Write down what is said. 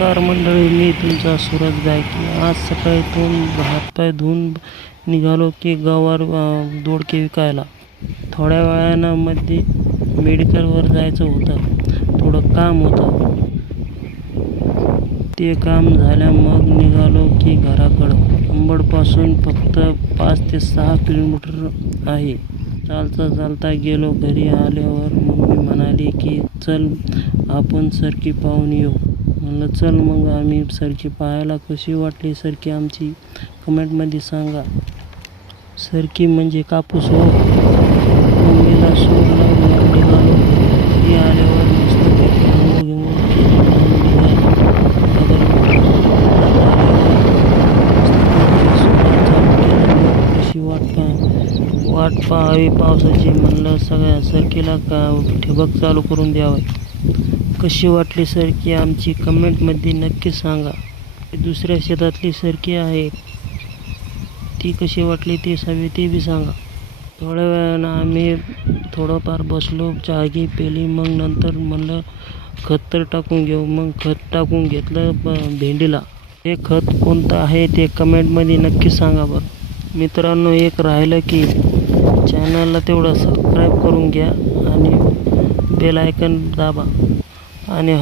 नमस्कार मंडळी, मी तुमचा सूरज गायकी. आज सकाळीतून हातपाय धुवून निघालो की गवार दोडके विकायला. थोड्या वेळानं मध्ये मेडिकलवर जायचं होतं, थोडं काम होतं. ते काम झाल्या मग निघालो की घराकडं. अंबडपासून फक्त 5 ते 6 किलोमीटर आहे. चालता गेलो. घरी आल्यावर मम्मी म्हणाली की चल आपण सरकी पाहून येऊ. म्हणलं चल मग. आम्ही सरकी पाहायला. कशी वाटली सरकी आमची कमेंटमध्ये सांगा. सरकी म्हणजे कापूस हो. मम्मीला सोडलं मग निघालो. घरी आल्यावर मस्तपैकी आंघोळ गिंघोळ केली मग निघालो कशी वाट पाहावी पावसाची. म्हणलं सगळ्या सरकीला का ठिबक चालू करून द्यावं. कशी वाटली सरकी आमची कमेंटमध्ये नक्की सांगा. दुसऱ्या शेतातली सरकी आहे, ती कशी वाटली ते बी सांगा. थोड्या वेळानं आम्ही थोडंफार बसलो, चहागी पेली. मग नंतर म्हणलं खत तर टाकून घेऊ. मग खत टाकून घेतलं भेंडीला. हे खत कोणतं आहे ते कमेंटमध्ये नक्की सांगा बरं. मित्रांनो, एक राहिलं की चॅनलला तेवढं सबस्क्राईब करून घ्या आणि बेल आयकॉन दाबा. आणि